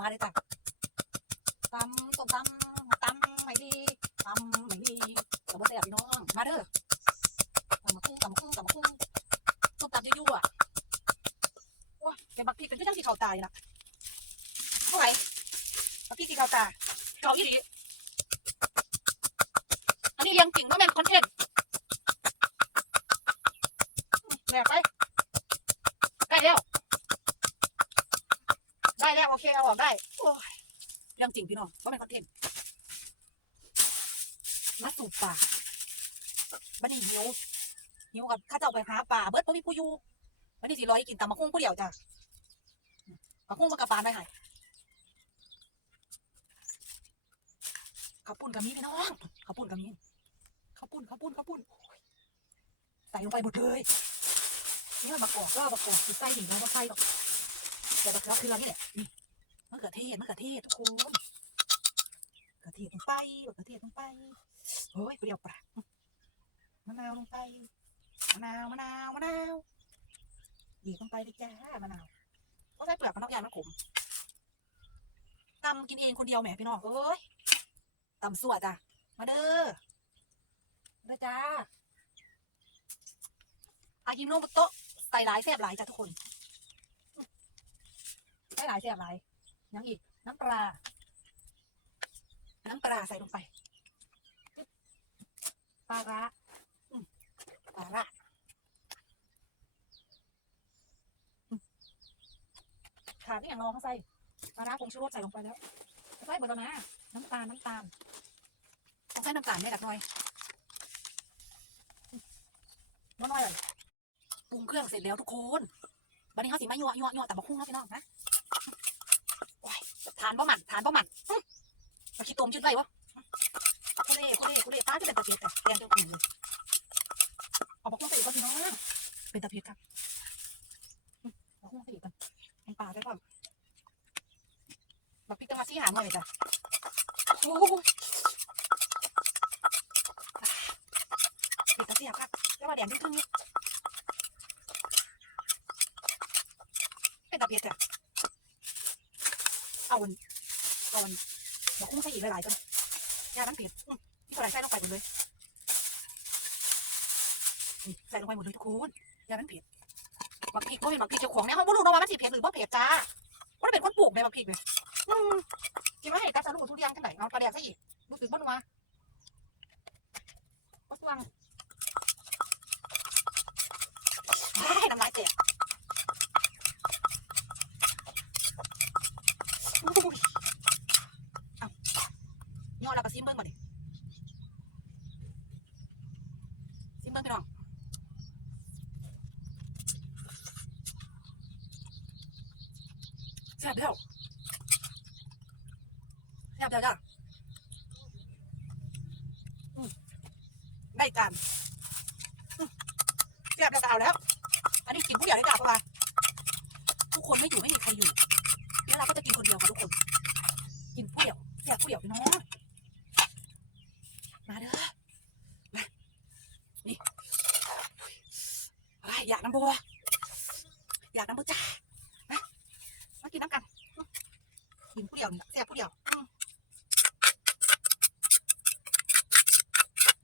มาเลยจ้ะตำส้มตำตำไม่ดีตำไม่ดีตำบ่แซ่บพี่น้อง มาเด้อตำมะคุ้งตำมะคุ้งตำมะคุ้งส้มตำยั่วๆว้าแกบักพริกเป็นที่จังที่เขาตายนะเท่าไหร่บักพริกที่เขาตาเก่าอีหลีอันนี้เรียงจริงว่าแม่นคอนเทนต์แหลกไป ออกได้โอ้ยเรื่องจริงพี่น้องว่าเป็นคอนเทนต์มาสูบป่าบันนี้หิวหิวกับข้าเจ้าไปหาป่าเบิร์ดพ่อพี่ผู้อยู่บันนี้สิร้อยกินตำมะคุ้งผู้เดียวจ้ะมะคุ้งมากระฟานได้หายข้าวปุ้นกับมีพี่น้องข้าวปุ้นกับมีข้าวปุ้นข้าวปุ้นข้าวปุ้นใส่ลงไปหมดเลยนี่มันมะกอกก็มะกอกคือไส้หนิแล้วก็ไส้หรอกแต่มะเขือคือเรานี่แหละนี่ มะเขือเทศมะเขือเทศทุกคนมะเขือเทศลงไปมะเขือเทศลงไปโอ้ยเปรี้ยวปากมะนาวลงไปมะนาวมะนาวมะนาวบีบลงไปเลยจ้ามะนาวก็ใส่เปลือกมันนอกยางมันขมตำกินเองคนเดียวแหมพี่น้องเอ้ยตำสวดจ้ะมาเด้อเด้อจ้าอายิมโนบุโตะใส่หลายแซ่บหลายจ้ะทุกคนใส่หลายแซ่บหลาย ยังอีก น้ำปลา น้ำปลาใส่ลงไปปลาร้าอืมปลาร้าอืมขาดที่อย่างรองเขาใส่ปลาร้าผงชูรสใส่ลงไปแล้วใส่หมดแล้วนะน้ำตาลน้ำตาลต้องใส่น้ำตาลไม่ดักหน่อยอืมบ่น้อยเลยปรุงเครื่องเสร็จแล้วทุกคนวันนี้เขาสิมายั่วยั่วยั่วแต่มาคุ้งเนาะพี่น้องนะ ทานบ่หมันทานบ่หมันมาขี้ตมยืดไรวะคุเร่คุเร่คุเร่ป้าจะเป็นตะเพียนแต่แทนเจ้าอื่นเลยเอาบอกคุ้งไปอีกก่อนพี่น้องเป็นตะเพียนครับบอื้อเอาคุ้งไปอีกก่อนน้ำปลาได้ก่อนบักพริกจังหวะซี่หาหน่อยจ้ะโอ้ยเป็นตะเพียนครับแล้วมาแดงที่ครึ่งนี้เป็นตะเพียนจ้ะ เอาอันเอาอันบอกคุ้งใส่อีกหลายๆจังยาน้ำเผ็ดอืมนี่ก็ได้ใส่ลงไปหมดเลยนี่ใส่ลงไปหมดเลยทุกคนยาน้ำเผ็ดบักพริกก็เป็นบักพริกเจ้าของเนี่ยเขาไม่รู้นะว่ามันสิเผ็ดหรือบ่เผ็ดจ้าว่าเป็นคนปลูกในบักพริกเลยอืมกินไม่ให้กับสาลูกทุเรียนกันไหนเอาปลาแดกใส่อีกรู้สึกบ้านวะก็สว่างเฮ้ยน้ำลายเตะอุ้ย ย่อแล้วก็ซิมเบิ้งมาดิซิมเบิ้งพี่น้องแซ่บแล้วแซ่บแล้วจ้ะได้การแซ่บแล้วก็เอาแล้ว อันนี้กินผู้เดียวได้จ้ะเพราะว่าทุกคนไม่อยู่ไม่มีใครอยู่ แล้วเราก็จะกินคนเดียวค่ะทุกคน กินผู้เดียวแซ่บผู้เดียวพี่น้อง มาเด้อมานี่อยากน้ำบัวอยากน้ำบัวจ้ามามากินน้ำกันกินผู้เดียวนี่แซ่บผู้เดียวอืม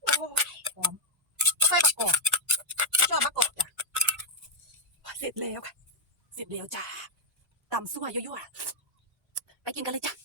โอ้ยหอมใส่ประกอบชอบประกอบจ้ะเสร็จแล้วค่ะเสร็จแล้วจ้าตำซั่วยั่วๆไปกินกันเลยจ้ะ